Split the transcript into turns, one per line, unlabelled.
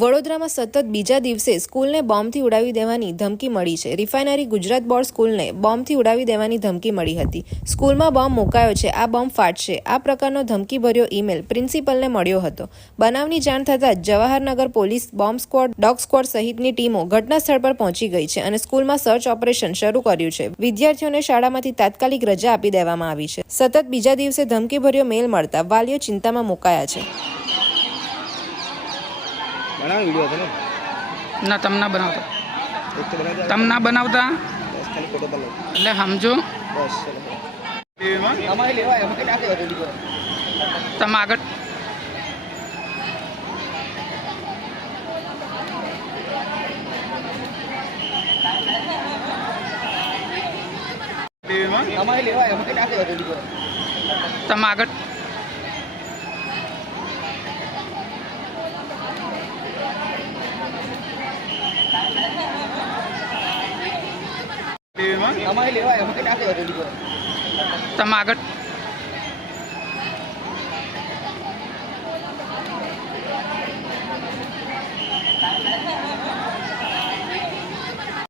વડોદરામાં સતત બીજા દિવસે સ્કૂલને બોમ્બથી ઉડાવી દેવાની ધમકી મળી છે. રિફાઇનરી ગુજરાત બોર્ડ સ્કૂલને બોમ્બથી ઉડાવી દેવાની ધમકી મળી હતી. સ્કૂલમાં બોમ્બ મુકાયો છે. આ બોમ્બ ફાટશે. આ પ્રકારનો ધમકીભર્યો ઈમેલ પ્રિન્સિપલને મળ્યો હતો. બનાવની જાણ થતાં Jawaharnagar police bomb squad, dog squad સહિતની ટીમો ઘટના સ્થળ પર પહોંચી ગઈ છે અને સ્કૂલમાં સર્ચ ઓપરેશન શરૂ કર્યું છે. વિદ્યાર્થીઓને શાળામાંથી તાત્કાલિક રજા આપી દેવામાં આવી છે. સતત બીજા દિવસે ધમકીભર્યો મેલ મળતા વાલીઓ ચિંતામાં મુકાયા છે.
બનાવ વીડિયો હતો ને?
ના તમને બનાવતા.
તમે
ના બનાવતા? એટલે સમજો. તમે આગળ. તમે આગળ. તમે આગળ